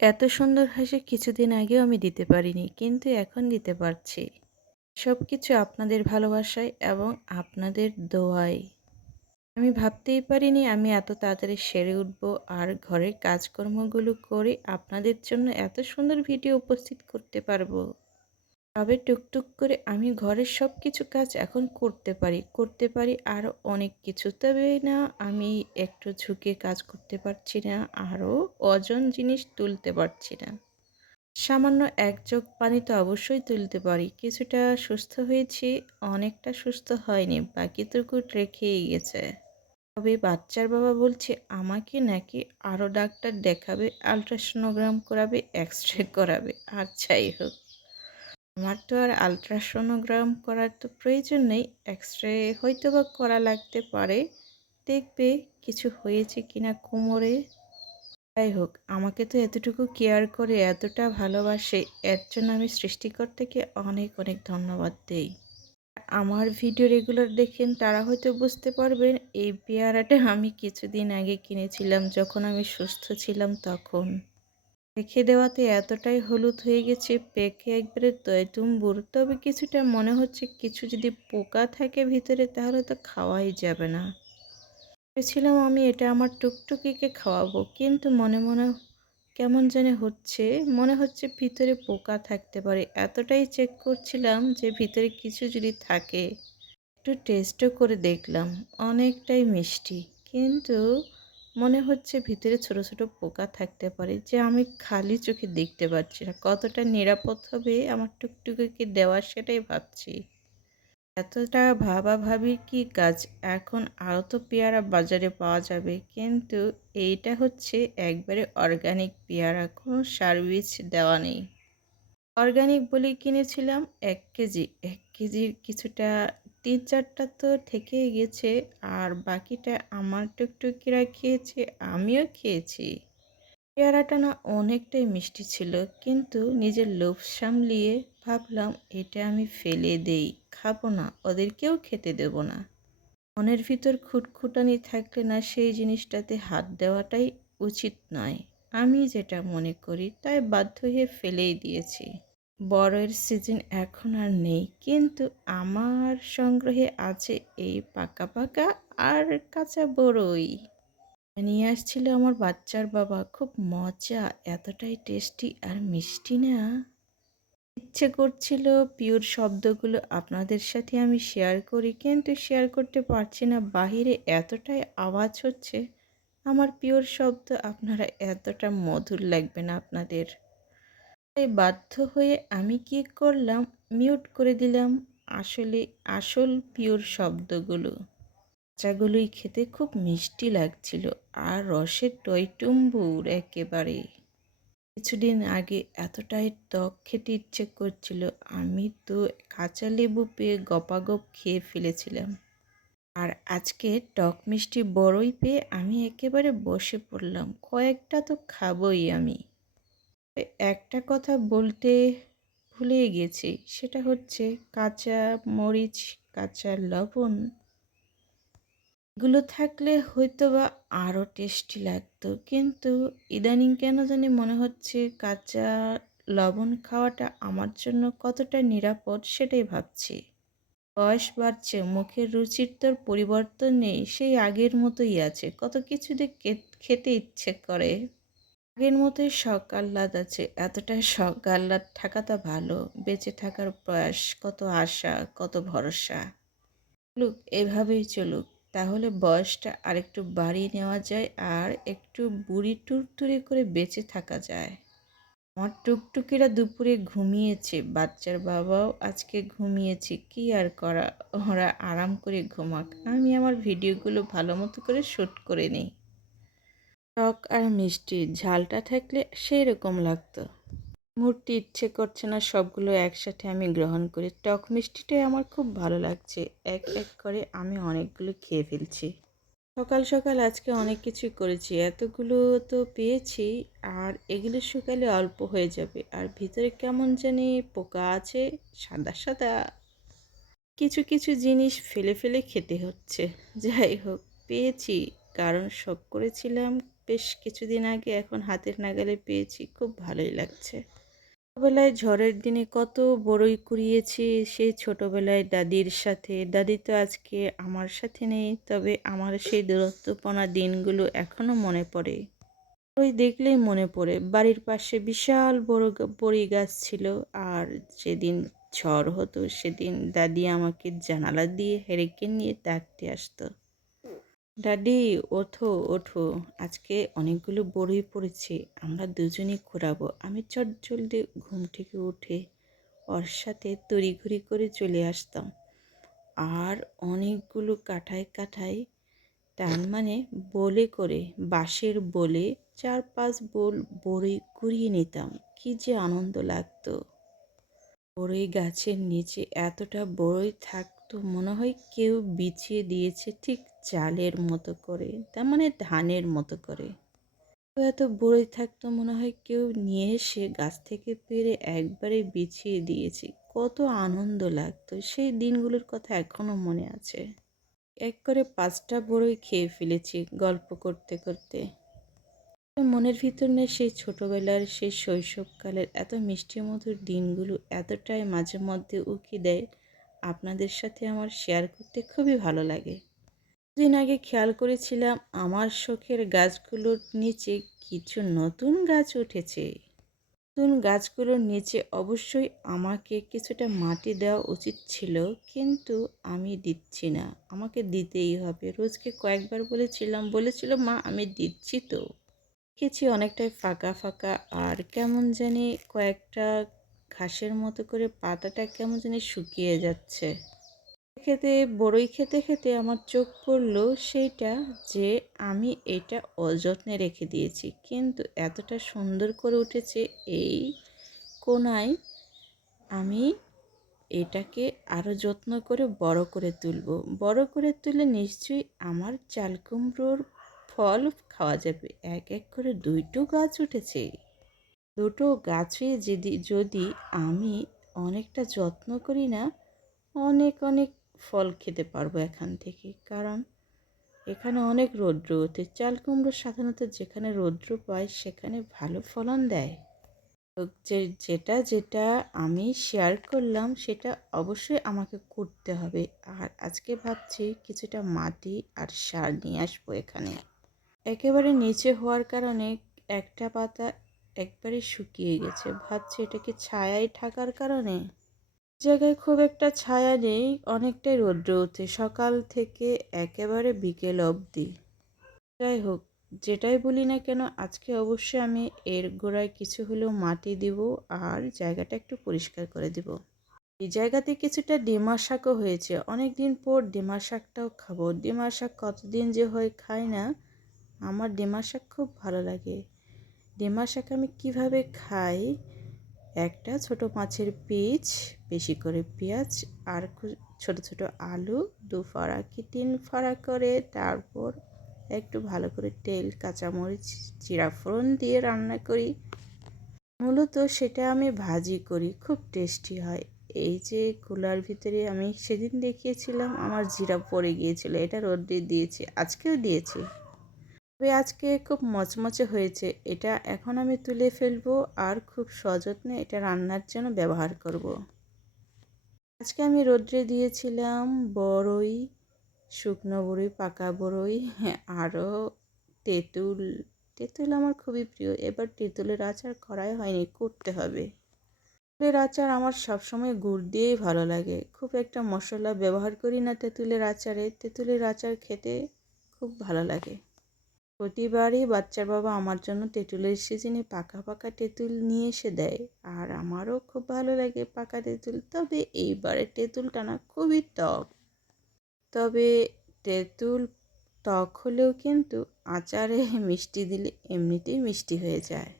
এত সুন্দর হাসি কিছুদিন আগেও আমি দিতে পারিনি, কিন্তু এখন দিতে পারছি। সবকিছু আপনাদের ভালোবাসায় এবং আপনাদের দোয়ায়। আমি ভাবতেই পারিনি আমি এত তাড়াতাড়ি সেরে উঠবো আর ঘরের কাজকর্মগুলো করে আপনাদের জন্য এত সুন্দর ভিডিও উপস্থিত করতে পারবো। তবে টুকটুক করে আমি ঘরের সবকিছু কাজ এখন করতে পারি আরও অনেক কিছু। তবে না, আমি একটু ঝুঁকে কাজ করতে পারছি না, আরও ওজন জিনিস তুলতে পারছি না। সামান্য এক জগ পানি তো অবশ্যই তুলতে পারি। কিছুটা সুস্থ হয়েছি, অনেকটা সুস্থ হয়নি। বাকিটুকু রেখেই গেছে। তবে বাচ্চার বাবা বলছে আমাকে নাকি আরও ডাক্তার দেখাবে, আল্ট্রাসোনোগ্রাম করাবে, এক্স-রে করাবে। আর যাই হোক, আমার তো আর আল্ট্রাসোনোগ্রাম করার তো প্রয়োজন নেই। এক্স-রে হয়তোবা করা লাগতে পারে। দেখবে কিছু হয়েছে কিনা কোমরে। যাই হোক, আমাকে তো এতটুকু কেয়ার করে, এতটা ভালোবাসে, এর জন্য আমি সৃষ্টিকর্তাকে অনেক অনেক ধন্যবাদ দেই। আমার ভিডিও রেগুলার দেখেন তারা হয়তো বুঝতে পারবেন এই পেয়ারাটা আমি কিছুদিন আগে কিনেছিলাম, যখন আমি সুস্থ ছিলাম তখন। রেখে দেওয়াতে এতটাই হলুদ হয়ে গেছে, পেকে একবারে টয়টুম্বুর। তবে কিছুটা মনে হচ্ছে কিছু যদি পোকা থাকে ভিতরে তাহলে তো খাওয়াই যাবে না। ভেবেছিলাম আমি এটা আমার টুকটুকিকে খাওয়াবো, কিন্তু মনে মনে কেমন জানি হচ্ছে, মনে হচ্ছে ভিতরে পোকা থাকতে পারে। এতটাই চেক করছিলাম যে ভিতরে কিছু যদি থাকে। একটু টেস্টও করে দেখলাম, অনেকটাই মিষ্টি, কিন্তু মনে হচ্ছে ভিতরে ছোট ছোট পোকা থাকতে পারে, যে আমি খালি চোখে দেখতে পাচ্ছি না। কতটা নিরাপদ হবে আমার টুকটুকিকে দেওয়া সেটাই ভাবছি। এতটা ভাবাভাবির কি কাজ? এখন আরও তো পেয়ারা বাজারে পাওয়া যাবে, কিন্তু এইটা হচ্ছে একবারে অর্গানিক পেয়ারা, কোনো সার বীজ দেওয়া নেই। অর্গানিক বলেই কিনেছিলাম ১ কেজি। ১ কেজির কিছুটা ৩-৪টা তো থেকেই গেছে, আর বাকিটা আমার টুকটুকিরা খেয়েছে, আমিও খেয়েছি। পেয়ারাটা না অনেকটাই মিষ্টি ছিল, কিন্তু নিজের লোভ সামলিয়ে ভাবলাম এটা আমি ফেলে দেই, খাবো না, ওদেরকেও খেতে দেব না। মনের ভিতর খুঁতখুঁটানি থাকলে না সেই জিনিসটাতে হাত দেওয়াটাই উচিত নয়। আমি যেটা মনে করি তাই বাধ্য হয়ে ফেলেই দিয়েছি। বড়ের সিজন এখন আর নেই, কিন্তু আমার সংগ্রহে আছে এই পাকা পাকা আর কাঁচা বড়ই। নিয়ে আসছিল আমার বাচ্চার বাবা, খুব মজা, এতটাই টেস্টি আর মিষ্টি না। ইচ্ছে করছিল পিওর শব্দগুলো আপনাদের সাথে আমি শেয়ার করি, কিন্তু শেয়ার করতে পারছি না। বাহিরে এতটাই আওয়াজ হচ্ছে, আমার পিওর শব্দ আপনারা এতটা মধুর লাগবে না আপনাদের। তাই বাধ্য হয়ে আমি কি করলাম, মিউট করে দিলাম আসলে আসল পিওর শব্দগুলো। কাঁচাগুলোই খেতে খুব মিষ্টি লাগছিল, আর রসের টইটুম্বুর একেবারে। কিছুদিন আগে এতটাই টক খেতে ইচ্ছে করছিল, আমি তো কাঁচা লেবু পেয়ে গপাগপ খেয়ে ফেলেছিলাম। আর আজকে টক মিষ্টি বড়ই পেয়ে আমি একেবারে বসে পড়লাম, কয়েকটা তো খাবই আমি। একটা কথা বলতে ভুলেই গেছি, সেটা হচ্ছে কাঁচা মরিচ, কাঁচা লবণ, এগুলো থাকলে হয়তোবা আরও টেস্টি লাগতো, কিন্তু ইদানিং কেন জানি মনে হচ্ছে কাঁচা লবণ খাওয়াটা আমার জন্য কতটা নিরাপদ সেটাই ভাবছি। বয়স বাড়ছে, মুখের রুচির তোর পরিবর্তন নেই, সেই আগের মতোই আছে। কত কিছু দিয়ে খেতে ইচ্ছে করে, আগের মতোই শখ আহ্লাদ আছে। এতটাই শখ আহ্লাদ থাকাটা ভালো, বেঁচে থাকার প্রয়াস, কত আশা, কত ভরসা। চলুক, এভাবেই চলুক, তাহলে বয়সটা আরেকটু বাড়িয়ে নেওয়া যায়, আর একটু বুড়ি টুরটুরি করে বেঁচে থাকা যায়। আমার টুকটুকিরা দুপুরে ঘুমিয়েছে, বাচ্চার বাবাও আজকে ঘুমিয়েছে, কি আর করা, ওরা আরাম করে ঘুমাক, আমি আমার ভিডিওগুলো ভালো মতো করে শ্যুট করে নিই। টক আর মিষ্টি ঝালটা থাকলে সেই রকম লাগতো। মুহূর্তে ইচ্ছে করছে না সবগুলো একসাথে আমি গ্রহণ করি। টক মিষ্টিটাই আমার খুব ভালো লাগছে, এক এক করে আমি অনেকগুলো খেয়ে ফেলছি। সকাল সকাল আজকে অনেক কিছুই করেছি, এতগুলো তো পেয়েছি, আর এগুলো শুকালে অল্প হয়ে যাবে, আর ভিতরে কেমন জানি পোকা আছে, সাদা সাদা। কিছু কিছু জিনিস ফেলে ফেলে খেতে হচ্ছে। যাই হোক, পেয়েছি, কারণ শখ করেছিলাম বেশ কিছুদিন আগে এখন হাতের নাগালে পেয়েছি, খুব ভালোই লাগছে। ছোটবেলায় ঝড়ের দিনে কত বড়ই কুড়িয়েছি সেই ছোটবেলায় দাদির সাথে। দাদি তো আজকে আমার সাথে নেই, তবে আমার সেই দূরত্বপনা দিনগুলো এখনো মনে পড়ে। ওই দেখলেই মনে পড়ে বাড়ির পাশে বিশাল বড় বড়ি গাছ ছিল। আর যেদিন ঝড় হতো সেদিন দাদি আমাকে জানালা দিয়ে হেরিকেন নিয়ে ডাকতে আসতো, দাদি ওঠো ওঠো, আজকে অনেকগুলো বড়ই পড়েছে, আমরা দুজনেই ঘোরাবো। আমি চটজলদি ঘুম থেকে উঠে ওর সাথে তড়িঘড়ি করে চলে আসতাম। আর অনেকগুলো কাঠায় কাঠায়, তার মানে বলে করে, বাঁশের বলে 4-5 বোল বড়ই কুড়িয়ে নিতাম। কি যে আনন্দ লাগতো! বড়ই গাছের নিচে এতটা বড়ই থাকতো, মনে হয় কেউ বিছিয়ে দিয়েছে ঠিক চালের মতো করে, তার মানে ধানের মতো করে। তো এত বড়ই থাকতো, মনে হয় কেউ নিয়ে এসে গাছ থেকে পেড়ে একবারে বিছিয়ে দিয়েছে। কত আনন্দ লাগতো! সেই দিনগুলোর কথা এখনো মনে আছে। এক করে 5টা বড়ই খেয়ে ফেলেছি গল্প করতে করতে। মনের ভিতর নেই সেই ছোটবেলার, সেই শৈশবকালের এত মিষ্টি মধুর দিনগুলো এতটাই মাঝে মধ্যে উকি দেয়, আপনাদের সাথে আমার শেয়ার করতে খুবই ভালো লাগে। দিন আগে খেয়াল করেছিলাম আমার শখের গাছগুলোর নিচে কিছু নতুন গাছ উঠেছে। নতুন গাছগুলোর নিচে অবশ্যই আমাকে কিছুটা মাটি দেওয়া উচিত ছিল, কিন্তু আমি দিচ্ছি না। আমাকে দিতেই হবে। রোজকে কয়েকবার বলেছিল মা আমি দিচ্ছি তো। দেখেছি অনেকটাই ফাঁকা ফাঁকা, আর কেমন জানি কয়েকটা ঘাসের মতো করে পাতাটা কেমন জানি শুকিয়ে যাচ্ছে। খেতে বড়ই খেতে খেতে আমার চোখ পড়লো সেইটা, যে আমি এটা অযত্নে রেখে দিয়েছি, কিন্তু এতটা সুন্দর করে উঠেছে এই কোনায়। আমি এটাকে আরও যত্ন করে বড় করে তুলব। বড় করে তুলে নিশ্চয়ই আমার চাল কুমড়োর ফল খাওয়া যাবে। এক এক করে 2টো গাছ উঠেছে। দুটো গাছে যদি যদি আমি অনেকটা যত্ন করি না, অনেক অনেক ফল খেতে পারবো এখান থেকে। কারণ এখানে অনেক রৌদ্র ওঠে। চাল কুমড়ো সাধারণত যেখানে রৌদ্র পায় সেখানে ভালো ফলন দেয়। তো যেটা যেটা আমি শেয়ার করলাম সেটা অবশ্যই আমাকে করতে হবে। আর আজকে ভাবছি কিছুটা মাটি আর সার নিয়ে আসবো এখানে। একেবারে নিচে হওয়ার কারণে একটা পাতা একবারে শুকিয়ে গেছে। ভাবছি এটা কি ছায়ায় থাকার কারণে। জায়গায় খুব একটা ছায়া নেই, অনেকটাই রৌদ্র ওঠে সকাল থেকে একেবারে বিকেল অবধি। যাই হোক, যেটাই বলি না কেন আজকে অবশ্যই আমি এর গোড়ায় কিছু হলেও মাটি দিব আর জায়গাটা একটু পরিষ্কার করে দিব। এই জায়গাতে কিছুটা ডিমার শাকও হয়েছে, অনেক দিন পর ডিমার শাকটাও খাবো। ডিমার শাক কতদিন যে হয় খাই না। আমার ডিমার শাক খুব ভালো লাগে। ডিমার শাক আমি কিভাবে খাই, একটা ছোট মাছের পিস, বেশি করে পেঁয়াজ আর ছোট ছোট আলু 2 ফাড়া কি 3 ফাড়া করে, তারপর একটু ভালো করে তেল কাঁচামরিচ জিরা ফোড়ন দিয়ে রান্না করি। মূলত সেটা আমি ভাজি করি, খুব টেস্টি হয়। এই যে কুলার ভিতরে আমি সেদিন দেখিয়েছিলাম আমার জিরা পড়ে গিয়েছিল, এটা রোদে দিয়েছি, আজকেও দিয়েছি। তবে আজকে খুব মচমচে হয়েছে। এটা এখন আমি তুলে ফেলবো আর খুব সযত্নে এটা রান্নার জন্য ব্যবহার করব। আজকে আমি রোদ্রে দিয়েছিলাম বড়ই, শুকনো বড়ই, পাকা বড়ই, আরও তেঁতুল। তেঁতুল আমার খুবই প্রিয়। এবার তেঁতুলের আচার করাই হয়নি, করতে হবে। তেঁতুলের আচার আমার সবসময় গুড় দিয়েই ভালো লাগে। খুব একটা মশলা ব্যবহার করি না তেঁতুলের আচারে। তেঁতুলের আচার খেতে খুব ভালো লাগে। প্রতিবারই বাচ্চার বাবা আমার জন্য তেঁতুলের সিজনে পাকা পাকা তেঁতুল নিয়ে এসে দেয়, আর আমারও খুব ভালো লাগে পাকা তেঁতুল। তবে এইবারের তেঁতুলটা না খুবই টক। তবে তেঁতুল টক হলেও কিন্তু আচারে মিষ্টি দিলে এমনিতেই মিষ্টি হয়ে যায়।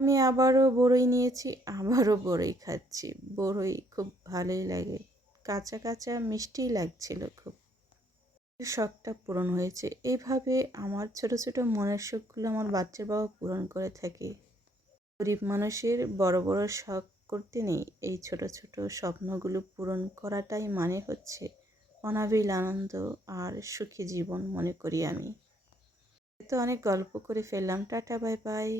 আমি আবারও বড়ই নিয়েছি, আবারও বড়ই খাচ্ছি। বড়ই খুব ভালোই লাগে, কাঁচা কাঁচা মিষ্টিই লাগছিল খুব। শখটা পূরণ হয়েছে। এইভাবে আমার ছোট ছোট মনের শখগুলো আমার বাচ্চার বাবা পূরণ করে থাকে। গরিব মানুষের বড় বড় শখ করতে নেই, এই ছোট ছোট স্বপ্নগুলো পূরণ করাটাই মানে হচ্ছে অনাবিল আনন্দ আর সুখী জীবন মনে করি আমি। তো অনেক গল্প করে ফেললাম। Tata, bye bye.